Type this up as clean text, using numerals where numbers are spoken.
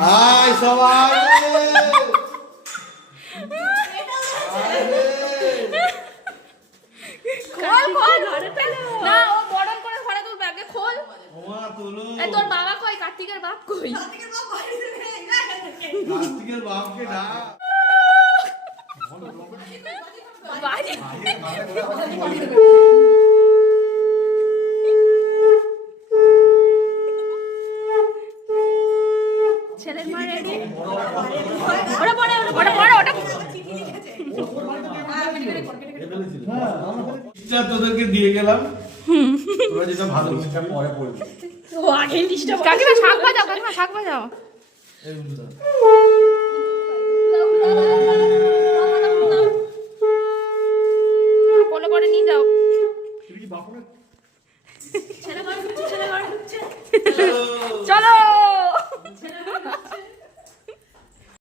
High সবাই, তোর বাবা কই? কার্তিকের বাপ কই? কার্তিকের বাপকে ডাক। ছেলের মা রেডি? ওটা পড়ে, ওটা পড়ে, ওটা তোদেরকে দিয়ে গেলাম, তোরা যেটা ভালো বুঝটা পরে পড়বি। ও আগে লিস্টটা কাকিমা শাক বাজাও, কাকিমা শাক বাজাও। এই বন্ধুরা কোলে করে নিয়ে যাও। তুই কি বাপরে ছেলে ঘরে ঢুকছে, ছেলে ঘরে ঢুকছে। চলো